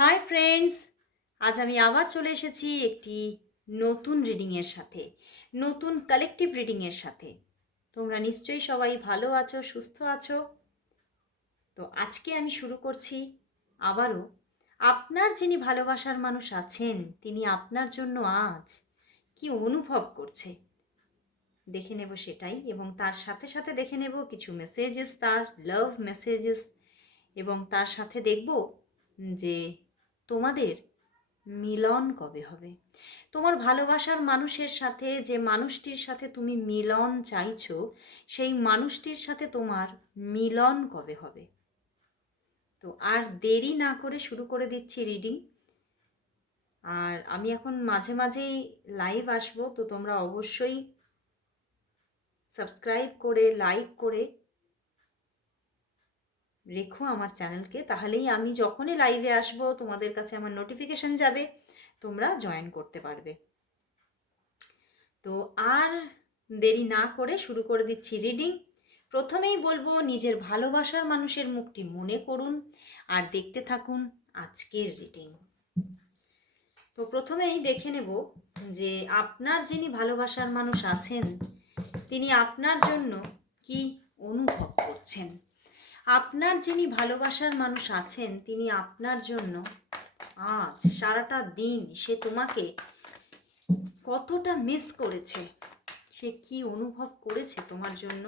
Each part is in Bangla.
হাই ফ্রেন্ডস আজ আমি আবার চলে এসেছি একটি নতুন রিডিংয়ের সাথে, নতুন কালেকটিভ রিডিংয়ের সাথে। তোমরা নিশ্চয়ই সবাই ভালো আছো, সুস্থ আছো? তো আজকে আমি শুরু করছি আবারও। আপনার যিনি ভালোবাসার মানুষ আছেন, তিনি আপনার জন্য আজ কি অনুভব করছে? দেখে নেব সেটাই এবং তার সাথে সাথে দেখে নেব কিছু মেসেজেস তার লাভ মেসেজেস এবং তার সাথে দেখব যে তোমাদের মিলন কবে হবে? তোমার ভালোবাসার মানুষের সাথে যে মানুষটির সাথে তুমি মিলন চাইছো, সেই মানুষটির সাথে তোমার মিলন কবে হবে? তো আর দেরি না করে শুরু করে দিচ্ছি রিডিং আর আমি এখন মাঝে মাঝেই লাইভ আসব, তো তোমরা অবশ্যই সাবস্ক্রাইব করে লাইক করে রেখো আমার চ্যানেলকে, তাহলেই আমি যখনই লাইভে আসব, তোমাদের কাছে আমার নোটিফিকেশন যাবে, তোমরা জয়েন করতে পারবে। তো আর দেরি না করে শুরু করে দিচ্ছি রিডিং প্রথমেই বলব, নিজের ভালোবাসার মানুষের মুখটি মনে করুন আর দেখতে থাকুন আজকের রিডিং তো প্রথমেই দেখে নেব যে আপনার যিনি ভালোবাসার মানুষ আছেন, তিনি আপনার জন্য কি অনুভব করছেন? আপনার যিনি ভালোবাসার মানুষ আছেন, তিনি আপনার জন্য আজ সারাটা দিন সে তোমাকে কতটা মিস করেছে, সে কি অনুভব করেছে তোমার জন্য?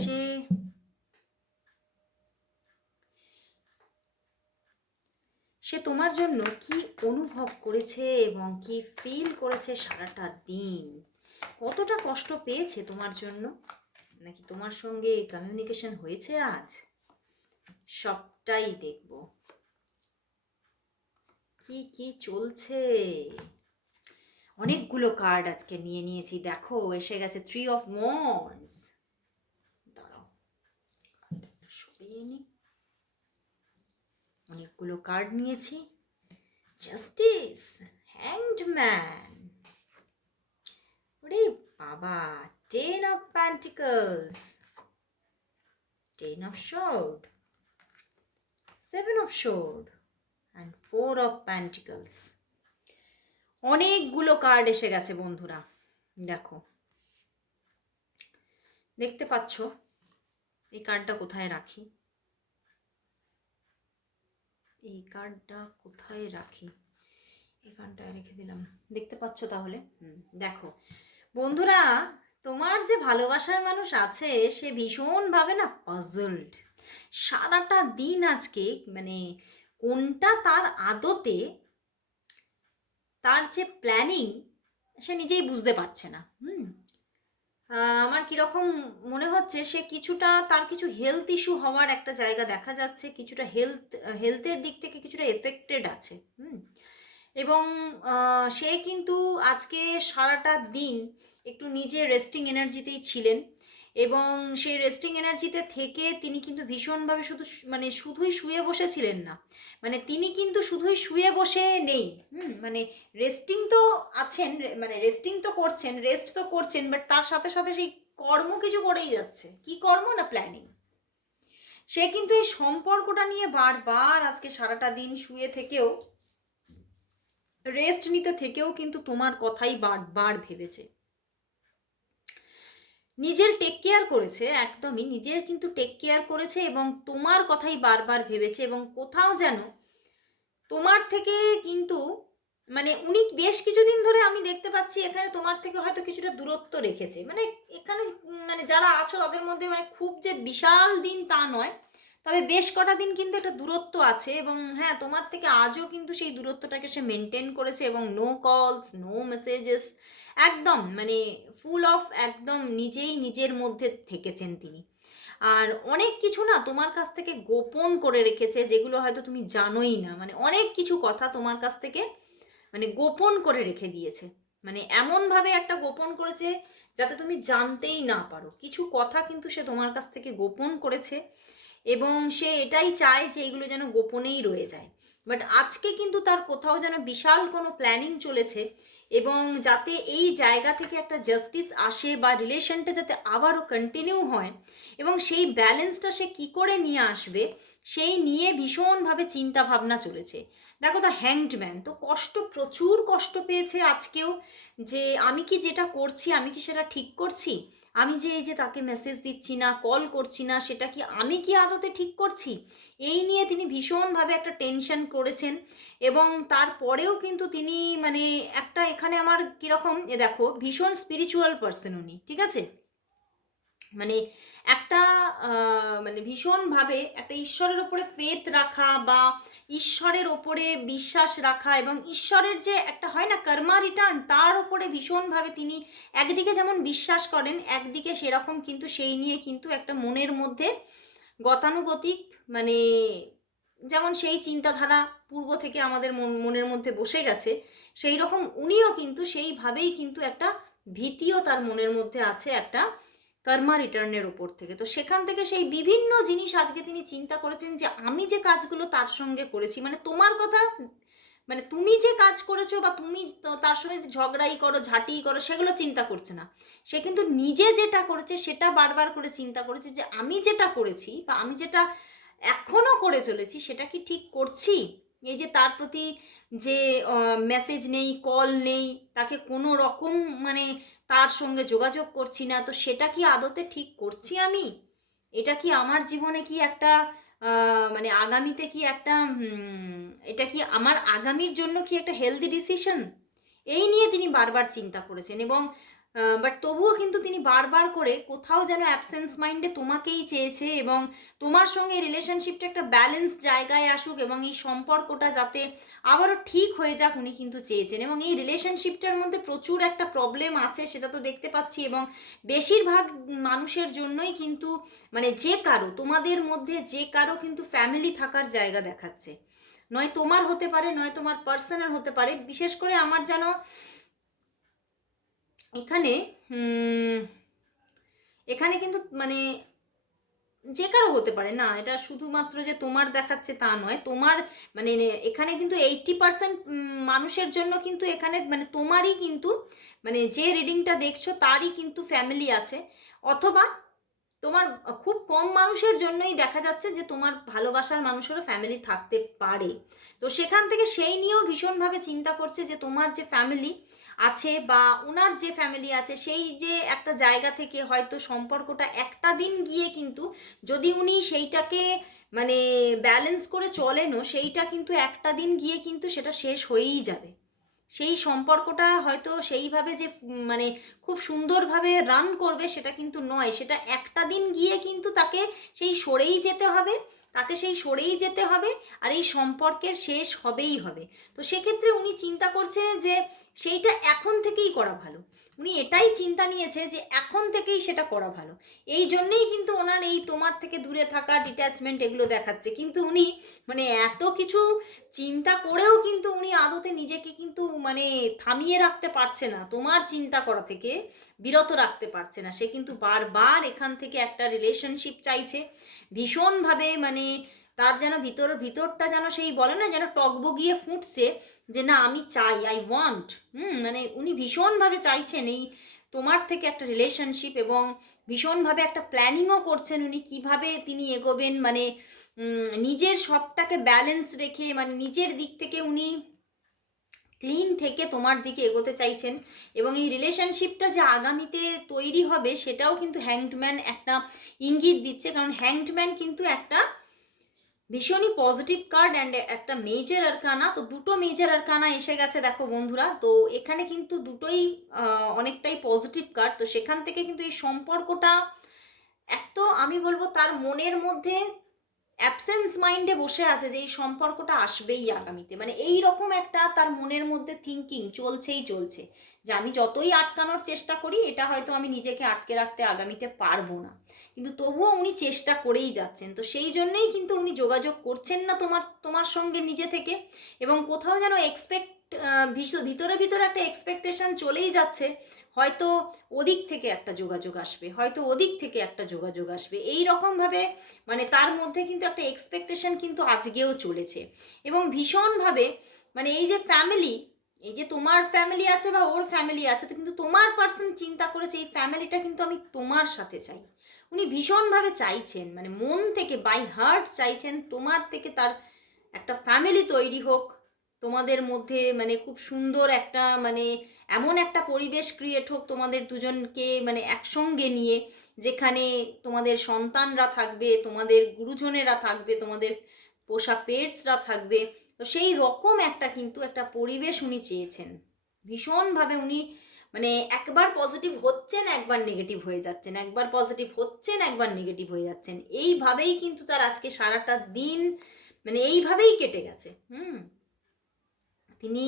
সে সে তোমার জন্য কি অনুভব করেছে এবং কি ফিল করেছে সারাটা দিন? কতটা কষ্ট পেয়েছে তোমার জন্য? নাকি তোমার সঙ্গে কমিউনিকেশন হয়েছে আজ? সবটাই দেখব। কি কি চলছে? অনেকগুলো কার্ড আজকে নিয়ে নিয়েছি, দেখো, এসে গেছে থ্রি অফ নিই অনেকগুলো কার্ড নিয়েছি। জাস্টিস হ্যাংড ম্যান ওরে বাবা ten of pentacles ten of sword seven of sword and four of pentacles অনেকগুলো কার্ড এসে গেছে বন্ধুরা। দেখো। দেখতে পাচ্ছ? এই কার্ডটা কোথায় রাখি? এই কার্ডটা কোথায় রাখি? এই কার্ডটায় রেখে দিলাম। দেখতে পাচ্ছ তাহলে? দেখো। বন্ধুরা তোমার যে ভালোবাসার মানুষ আছে, সে ভীষণভাবে না পাজলড সারাটা দিন আজকে মানে কোনটা তার আদতে, তার যে প্ল্যানিং সে নিজেই বুঝতে পারছে না, হুম? আমার কীরকম মনে হচ্ছে, সে কিছুটা তার কিছু হেলথ ইস্যু হওয়ার একটা জায়গা দেখা যাচ্ছে, কিছুটা হেলথ হেলথের দিক থেকে কিছুটা এফেক্টেড আছে, হুম? এবং সে কিন্তু আজকে সারাটা দিন একটু নিজে রেস্টিং এনার্জিতেই ছিলেন এবং সেই রেস্টিং এনার্জিতে থেকে তিনি কিন্তু ভীষণভাবে শুধু মানে শুধুই শুয়ে বসেছিলেন না। মানে তিনি কিন্তু শুধুই শুয়ে বসে নেই, হুম? মানে রেস্টিং তো আছেন মানে রেস্টিং তো করছেন রেস্ট তো করছেন বাট তার সাথে সাথে সেই কর্ম কিছু করেই যাচ্ছে। কি কর্ম না প্ল্যানিং সে কিন্তু এই সম্পর্কটা নিয়ে বারবার আজকে সারাটা দিন শুয়ে থেকেও রেস্ট নিতে থেকেও কিন্তু তোমার কথাই বারবার ভেবেছে। নিজের টেক কেয়ার করেছে, একদমই। নিজের কিন্তু টেক কেয়ার করেছে এবং তোমার কথাই বারবার ভেবেছে এবং কোথাও যেন তোমার থেকে কিন্তু মানে উনি বেশ কিছুদিন ধরে আমি দেখতে পাচ্ছি এখানে তোমার থেকে হয়তো কিছুটা দূরত্ব রেখেছে। মানে এখানে মানে যারা আছো তাদের মধ্যে মানে খুব যে বিশাল দিন তা নয়। তবে বেশ কটা দিন কিন্তু একটা দূরত্ব আছে এবং হ্যাঁ তোমার থেকে আজও কিন্তু সেই দূরত্বটাকে সে মেনটেন করেছে এবং নো কলস নো মেসেজেস একদম মানে ফুল অফ একদম নিজেই নিজের মধ্যে থেকেছেন তিনি। আর অনেক কিছু না তোমার কাছ থেকে গোপন করে রেখেছে যেগুলো হয়তো তুমি জানোই না। মানে অনেক কিছু কথা তোমার কাছ থেকে মানে গোপন করে রেখে দিয়েছে। মানে এমনভাবে একটা গোপন করেছে যাতে তুমি জানতেই না পারো। কিছু কথা কিন্তু সে তোমার কাছ থেকে গোপন করেছে। এবং সে এটাই চায় যে এইগুলো যেন গোপনেই রয়ে যায়। বাট আজকে কিন্তু তার কোথাও যেন বিশাল কোনো প্ল্যানিং চলেছে এবং যাতে এই জায়গা থেকে একটা জাস্টিস আসে বা রিলেশনটা যাতে আবারও কন্টিনিউ হয় এবং সেই ব্যালেন্সটা সে কি করে নিয়ে আসবে, সেই নিয়ে ভীষণভাবে চিন্তা ভাবনা চলেছে। দেখো দ্য হ্যাংড ম্যান তো কষ্ট, প্রচুর কষ্ট পেয়েছে আজকেও যে আমি কি যেটা করছি, আমি কি সেটা ঠিক করছি? আমি যে এই যে তাকে মেসেজ দিচ্ছি না কল করছি না, সেটা কি আমি কি আদতে ঠিক করছি? এই নিয়ে তিনি ভীষণভাবে একটা টেনশন করেছেন এবং তারপরেও কিন্তু তিনি মানে একটা এখানে আমার কীরকম, এ দেখো, ভীষণ স্পিরিচুয়াল পার্সন উনি, ঠিক আছে? মানে একটা মানে ভীষণভাবে একটা ঈশ্বরের ওপরে ফেথ রাখা বা ঈশ্বরের ওপরে বিশ্বাস রাখা এবং ঈশ্বরের যে একটা হয় না কর্মা রিটার্ন তার ওপরে ভীষণভাবে তিনি একদিকে যেমন বিশ্বাস করেন, একদিকে সেরকম কিন্তু সেই নিয়ে কিন্তু একটা মনের মধ্যে গতানুগতিক মানে যেমন সেই চিন্তাধারা পূর্ব থেকে আমাদের মন, মনের মধ্যে বসে গেছে সেই রকম উনিও কিন্তু সেইভাবেই কিন্তু একটা ভীতিও তার মনের মধ্যে আছে, একটা কর্মা রিটার্নের ওপর থেকে। তো সেখান থেকে সেই বিভিন্ন জিনিস আজকে তিনি চিন্তা করেছেন যে আমি যে কাজগুলো তার সঙ্গে করেছি মানে তোমার কথা মানে তুমি যে কাজ করেছ বা তুমি তার সঙ্গে ঝগড়াই করো, ঝাঁটিই করো, সেগুলো চিন্তা করছে না। সে কিন্তু নিজে যেটা করেছে সেটা বারবার করে চিন্তা করেছে যে আমি যেটা করেছি বা আমি যেটা এখনও করে চলেছি সেটা কি ঠিক করছি? এই যে তার প্রতি যে মেসেজ নেই কল নেই, তাকে কোনো রকম মানে তার সঙ্গে যোগাযোগ করছি না, তো সেটা কি আদতে ঠিক করছি আমি? এটা কি আমার জীবনে কি একটা মানে আগামীতে কি একটা এটা কি আমার আগামীর জন্য কি একটা হেলদি ডিসিশন এই নিয়ে তিনি বারবার চিন্তা করেছেন এবং বাট তবুও কিন্তু তিনি বারবার করে কোথাও যেন অ্যাবসেন্স মাইন্ডে তোমাকেই চেয়েছে এবং তোমার সঙ্গে রিলেশনশিপটা একটা ব্যালেন্স জায়গায় আসুক এবং এই সম্পর্কটা যাতে আবারও ঠিক হয়ে যাক উনি কিন্তু চেয়েছেন। এবং এই রিলেশনশিপটার মধ্যে প্রচুর একটা প্রবলেম আছে, সেটা তো দেখতে পাচ্ছি এবং বেশিরভাগ মানুষের জন্যই কিন্তু মানে যে কারও, তোমাদের মধ্যে যে কারও কিন্তু ফ্যামিলি থাকার জায়গা দেখাচ্ছে। নয় তোমার হতে পারে, নয় তোমার পার্সোনাল হতে পারে। বিশেষ করে আমার যেন এখানে এখানে কিন্তু মানে যে কারও হতে পারে, না, এটা শুধুমাত্র যে তোমার দেখাচ্ছে তা নয়, তোমার মানে এখানে কিন্তু এইটটি পার্সেন্ট মানুষের জন্য কিন্তু এখানে মানে তোমারই কিন্তু মানে যে রিডিংটা দেখছ তারই কিন্তু ফ্যামিলি আছে। অথবা তোমার খুব কম মানুষের জন্যই দেখা যাচ্ছে যে তোমার ভালোবাসার মানুষেরও ফ্যামিলি থাকতে পারে। তো সেখান থেকে সেই নিয়েও ভীষণভাবে চিন্তা করছে যে তোমার যে ফ্যামিলি আছে বা ওনার যে ফ্যামিলি আছে, সেই যে একটা জায়গা থেকে হয়তো সম্পর্কটা একটা দিন গিয়ে কিন্তু যদি উনি সেইটাকে মানে ব্যালেন্স করে চলেনও, সেইটা কিন্তু একটা দিন গিয়ে কিন্তু সেটা শেষ হয়েই যাবে। সেই সম্পর্কটা হয়তো সেইভাবে যে মানে খুব সুন্দরভাবে রান করবে সেটা কিন্তু নয়, সেটা একটা দিন গিয়ে কিন্তু তাকে সেই সরেই যেতে হবে। তাকে সেই সরেই যেতে হবে আর এই সম্পর্কের শেষ হবেই হবে। তো সেক্ষেত্রে উনি চিন্তা করছে যে সেইটা এখন থেকেই করা ভালো। উনি এটাই চিন্তা নিয়েছে যে এখন থেকেই সেটা করা ভালো। এই জন্যেই কিন্তু ওনার এই তোমার থেকে দূরে থাকা ডিট্যাচমেন্ট এগুলো দেখাচ্ছে। কিন্তু উনি মানে এত কিছু চিন্তা করেও কিন্তু উনি আদতে নিজেকে কিন্তু মানে থামিয়ে রাখতে পারছে না। তোমার চিন্তা করা থেকে বিরত রাখতে পারছে না। সে কিন্তু বারবার এখান থেকে একটা রিলেশনশিপ চাইছে। ভীষণভাবে মানে তার যেন ভিতর, ভিতরটা যেন সেই বলে না, যেন টকবগিয়ে ফুটছে যে না, আমি চাই আই ওয়ান্ট হুম মানে উনি ভীষণভাবে চাইছেন এই তোমার থেকে একটা রিলেশনশিপ এবং ভীষণভাবে একটা প্ল্যানিংও করছেন উনি কীভাবে তিনি এগোবেন। মানে নিজের সবটাকে ব্যালেন্স রেখে মানে নিজের দিক থেকে উনি ক্লিন থেকে তোমার দিকে এগোতে চাইছেন এবং এই রিলেশনশিপটা যে আগামীতে তৈরি হবে সেটাও কিন্তু হ্যাংডম্যান একটা ইঙ্গিত দিচ্ছে। কারণ হ্যাংডম্যান কিন্তু একটা ভীষণই পজিটিভ কার্ড অ্যান্ড একটা মেজর আরকানা তো দুটো মেজর আরকানা এসে গেছে দেখো বন্ধুরা। তো এখানে কিন্তু দুটোই অনেকটাই পজিটিভ কার্ড তো সেখান থেকে কিন্তু এই সম্পর্কটা এক তো আমি বলব তার মনের মধ্যে অ্যাবসেন্স মাইন্ডে বসে আছে যে এই সম্পর্কটা আসবেই আগামীতে। মানে এই রকম একটা তার মনের মধ্যে থিঙ্কিং চলছেই চলছে যে আমি যতই আটকানোর চেষ্টা করি, এটা হয়তো আমি নিজেকে আটকে রাখতে আগামীতে পারব না। কিন্তু তবুও উনি চেষ্টা করেই যাচ্ছেন। তো সেই জন্যেই কিন্তু উনি যোগাযোগ করছেন না তোমার তোমার সঙ্গে নিজে থেকে এবং কোথাও যেন এক্সপেক্ট ভিতরে ভিতরে একটা এক্সপেকটেশন চলেই যাচ্ছে। হয়তো ওদিক থেকে একটা যোগাযোগ আসবে, হয়তো ওদিক থেকে একটা যোগাযোগ আসবে। এই রকমভাবে মানে তার মধ্যে কিন্তু একটা এক্সপেকটেশন কিন্তু আজকেও চলেছে। এবং ভীষণভাবে মানে এই যে ফ্যামিলি এই যে তোমার ফ্যামিলি আছে বা ওর ফ্যামিলি আছে, তো কিন্তু তোমার পার্সন চিন্তা করেছে, এই ফ্যামিলিটা কিন্তু আমি তোমার সাথে চাই। উনি ভীষণভাবে চাইছেন মানে মন থেকে বাই হার্ট চাইছেন তোমার থেকে তার একটা ফ্যামিলি তৈরি হোক, তোমাদের মধ্যে মানে খুব সুন্দর একটা মানে এমন একটা পরিবেশ ক্রিয়েট হোক তোমাদের দুজনকে মানে একসঙ্গে নিয়ে, যেখানে তোমাদের সন্তানরা থাকবে, তোমাদের গুরুজনেরা থাকবে, তোমাদের পোষা পেটসরা থাকবে। তো সেই রকম একটা কিন্তু একটা পরিবেশ উনি চেয়েছেন। ভীষণভাবে উনি মানে একবার পজিটিভ হচ্ছেন, একবার নেগেটিভ হয়ে যাচ্ছেন। একবার পজিটিভ হচ্ছেন, একবার নেগেটিভ হয়ে যাচ্ছেন। এইভাবেই কিন্তু তার আজকে সারাটা দিন মানে এইভাবেই কেটে গেছে। হুম। তিনি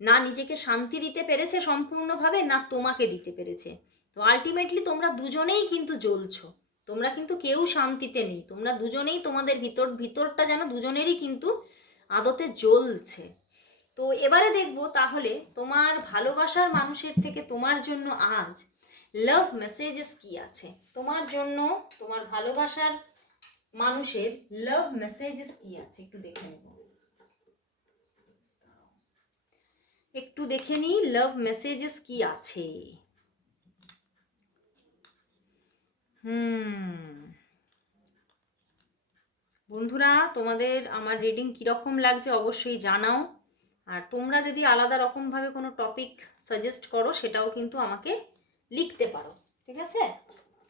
না নিজেকে শান্তি দিতে পেরেছে সম্পূর্ণভাবে, না তোমাকে দিতে পেরেছে। তো আলটিমেটলি তোমরা দুজনেই কিন্তু জ্বলছো। তোমরা কিন্তু কেউ শান্তিতে নেই। তোমরা দুজনেই তোমাদের ভিতর, ভিতরটা যেন দুজনেরই কিন্তু আদতে জ্বলছে। তো এবারে দেখব তাহলে তোমার ভালোবাসার মানুষের থেকে তোমার জন্য আজ লাভ মেসেজেস কি আছে? তোমার জন্য, তোমার ভালোবাসার মানুষের লাভ মেসেজেস কি আছে? একটু দেখে নেব। একটু দেখে নিই লাভ মেসেজেস কি আছে? হুম। বন্ধুরা, তোমাদের আমার রিডিং কীরকম লাগছে অবশ্যই জানাও। আর তোমরা যদি আলাদা রকমভাবে কোনো টপিক সাজেস্ট করো, সেটাও কিন্তু আমাকে লিখতে পারো, ঠিক আছে?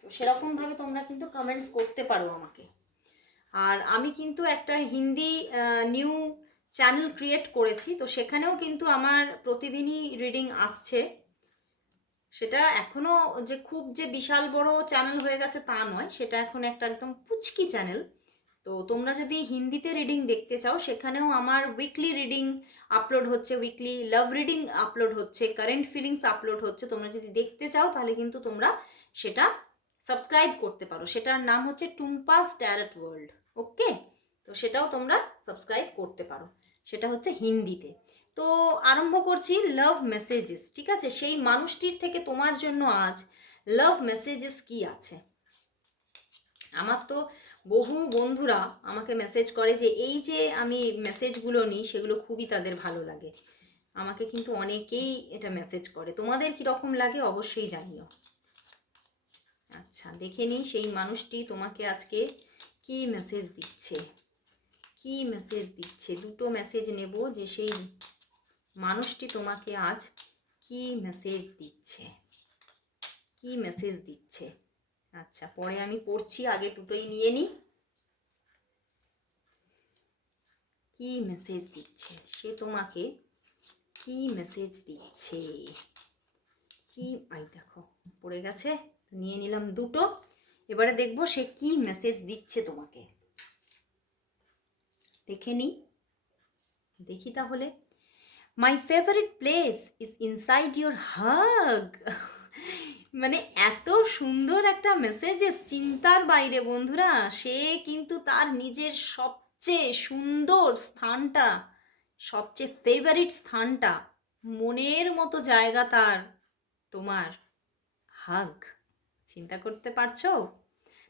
সেরকমভাবে তোমরা কিন্তু কমেন্টস করতে পারো আমাকে। আর আমি কিন্তু একটা হিন্দি নিউ চ্যানেল ক্রিয়েট করেছি, তো সেখানেও কিন্তু আমার প্রতিদিনই রিডিং আসছে। সেটা এখনও যে খুব যে বিশাল বড় চ্যানেল হয়ে গেছে তা নয়, সেটা এখন একটা একদম পুচকি চ্যানেল তো তোমরা যদি হিন্দিতে রিডিং দেখতে চাও, সেখানেও আমার উইকলি রিডিং আপলোড হচ্ছে উইকলি লাভ রিডিং আপলোড হচ্ছে কারেন্ট ফিলিংস আপলোড হচ্ছে। তোমরা যদি দেখতে চাও, তাহলে কিন্তু তোমরা সেটা সাবস্ক্রাইব করতে পারো। সেটার নাম হচ্ছে টুম্পাস ট্যারট ওয়ার্ল্ড ওকে তো সেটাও তোমরা সাবস্ক্রাইব করতে পারো। সেটা হচ্ছে হিন্দিতে। তো আরম্ভ করছি লাভ মেসেজেস ঠিক আছে? সেই মানুষটির থেকে তোমার জন্য আজ লাভ মেসেজেস কি আছে? আমার তো বহু বন্ধুরা আমাকে মেসেজ করে যে, এই যে আমি মেসেজগুলো নিই, সেগুলো খুবই তাদের ভালো লাগে। আমাকে কিন্তু অনেকেই এটা মেসেজ করে। তোমাদের কীরকম লাগে অবশ্যই জানিও। আচ্ছা দেখে নিই সেই মানুষটি তোমাকে আজকে কি মেসেজ দিচ্ছে। কি মেসেজ দিচ্ছে? দুটো মেসেজ নেব যে সেই মানুষটি তোমাকে আজ কি মেসেজ দিচ্ছে? কি মেসেজ দিচ্ছে? আচ্ছা পরে আমি পড়ছি, আগে দুটোই নিয়ে নিই কি মেসেজ দিচ্ছে? সে তোমাকে কি মেসেজ দিচ্ছে? কি, আই দেখো, পড়ে গেছে? নিয়ে নিলাম দুটো। এবারে দেখব সে কি মেসেজ দিচ্ছে তোমাকে। দেখে নিই। দেখি তাহলে। My favourite place is inside your hug মানে এত সুন্দর একটা মেসেজেস চিন্তার বাইরে বন্ধুরা। সে কিন্তু তার নিজের সবচেয়ে সুন্দর স্থানটা, সবচেয়ে ফেভারিট স্থানটা, মনের মতো জায়গা তার, তোমার হাগ চিন্তা করতে পারছ?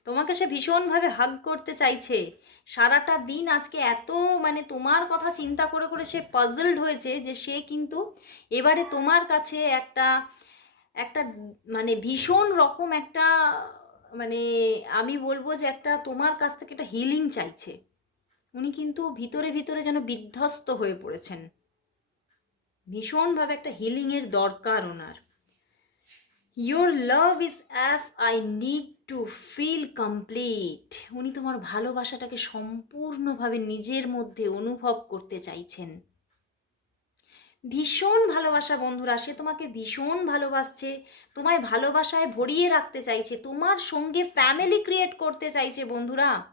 তোমাকে সে ভীষণভাবে হাগ করতে চাইছে। সারাটা দিন আজকে এত মানে তোমার কথা চিন্তা করে করে সে পাজলড হয়েছে যে সে কিন্তু এবারে তোমার কাছে একটা একটা মানে ভীষণ রকম একটা মানে আমি বলব যে একটা তোমার কাছ থেকে একটা হিলিং চাইছে। উনি কিন্তু ভিতরে ভিতরে যেন বিধ্বস্ত হয়ে পড়েছেন। ভীষণভাবে একটা হিলিংয়ের দরকার ওনার। Your love is all I need to feel complete উনি তোমার ভালোবাসাটাকে সম্পূর্ণভাবে নিজের মধ্যে অনুভব করতে চাইছেন। ভীষণ ভালোবাসা বন্ধুরা, সে তোমাকে ভীষণ ভালোবাসছে, তোমায় ভালোবাসায় ভরিয়ে রাখতে চাইছে, তোমার সঙ্গে ফ্যামিলি ক্রিয়েট করতে চাইছে বন্ধুরা।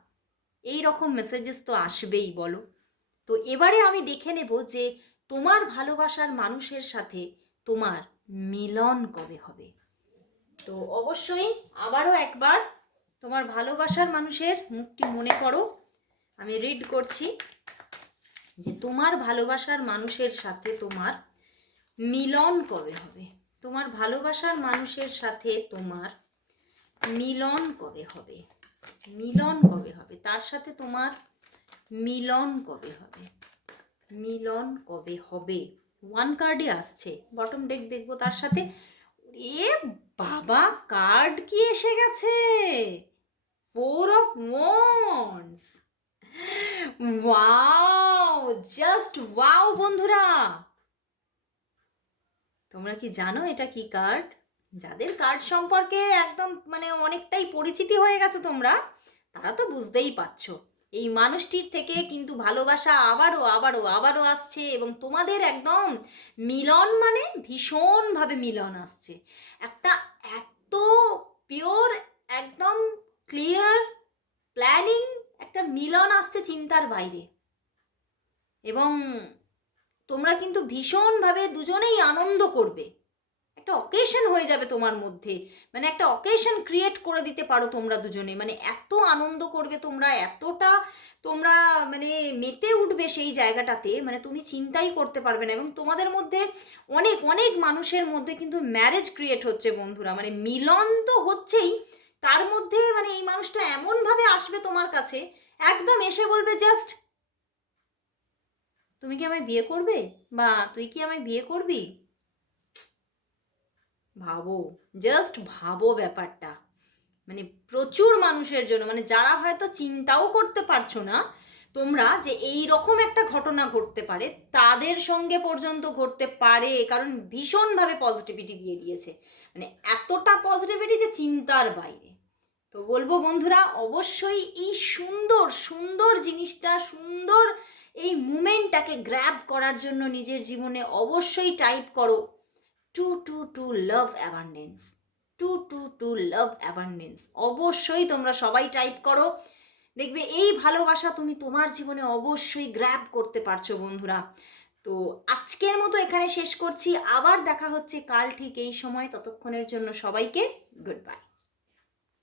এই রকম মেসেজেস তো আসবেই বলো। তো এবারে আমি দেখে নেব যে তোমার ভালোবাসার মানুষের সাথে তোমার মিলন কবে হবে। তো অবশ্যই আবারও একবার তোমার ভালোবাসার মানুষের মুখটি মনে করো। আমি রিড করছি যে তোমার ভালোবাসার মানুষের সাথে তোমার মিলন কবে হবে? তোমার ভালোবাসার মানুষের সাথে তোমার মিলন কবে হবে? মিলন কবে হবে? তার সাথে তোমার মিলন কবে হবে? মিলন কবে হবে? ওয়ান কার্ডে আসছে। বটম ডেক দেখব তার সাথে। এ বাবা কার্ড কি এসে গেছে? Four of wands wow just wow বন্ধুরা। তোমরা কি জানো এটা কি কার্ড যাদের কার্ড সম্পর্কে একদম মানে অনেকটাই পরিচিতি হয়ে গেছো তোমরা, তারা তো বুঝতেই পারছ। এই মানুষটির থেকে কিন্তু ভালোবাসা আবারও আবারও আবারও আসছে এবং তোমাদের একদম মিলন মানে ভীষণভাবে মিলন আসছে। একটা এত পিওর একদম ক্লিয়ার প্ল্যানিং একটা মিলন আসছে চিন্তার বাইরে। এবং তোমরা কিন্তু ভীষণভাবে দুজনেই আনন্দ করবে। একটা অকেশন হয়ে যাবে তোমার মধ্যে। মানে একটা অকেশন ক্রিয়েট করে দিতে পারো তোমরা দুজনে। মানে এত আনন্দ করবে তোমরা, এতটা তোমরা মানে মেতে উঠবে সেই জায়গাটাতে। মানে তুমি চিন্তাই করতে পারবে না। এবং তোমাদের মধ্যে অনেক অনেক মানুষের মধ্যে কিন্তু ম্যারেজ ক্রিয়েট হচ্ছে বন্ধুরা। মানে মিলন তো হচ্ছেই। তার মধ্যে মানে এই মানুষটা এমনভাবে আসবে তোমার কাছে, একদম এসে বলবে, জাস্ট তুমি কি আমায় বিয়ে করবে? বা তুই কি আমায় বিয়ে করবি? ভাবো জাস্ট ভাবো ব্যাপারটা। মানে প্রচুর মানুষের জন্য মানে যারা হয়তো চিন্তাও করতে পারছ না, তোমরা যে এই রকম একটা ঘটনা ঘটতে পারে, তাদের সঙ্গে পর্যন্ত ঘটতে পারে, কারণ ভীষণভাবে পজিটিভিটি দিয়ে দিয়েছে। মানে এতটা পজিটিভিটি যে চিন্তার বাইরে। তো বলব বন্ধুরা, অবশ্যই এই সুন্দর সুন্দর জিনিসটা, সুন্দর এই মুমেন্টটাকে গ্র্যাব করার জন্য নিজের জীবনে অবশ্যই টাইপ করো। Two two two love abundance, two two two love অবশ্যই তোমরা সবাই টাইপ করো। দেখবে এই ভালোবাসা তুমি তোমার জীবনে অবশ্যই গ্র্যাব করতে পারছ বন্ধুরা। তো আজকের মতো এখানে শেষ করছি। আবার দেখা হচ্ছে কাল ঠিক এই সময়। ততক্ষণের জন্য সবাইকে গুড বাই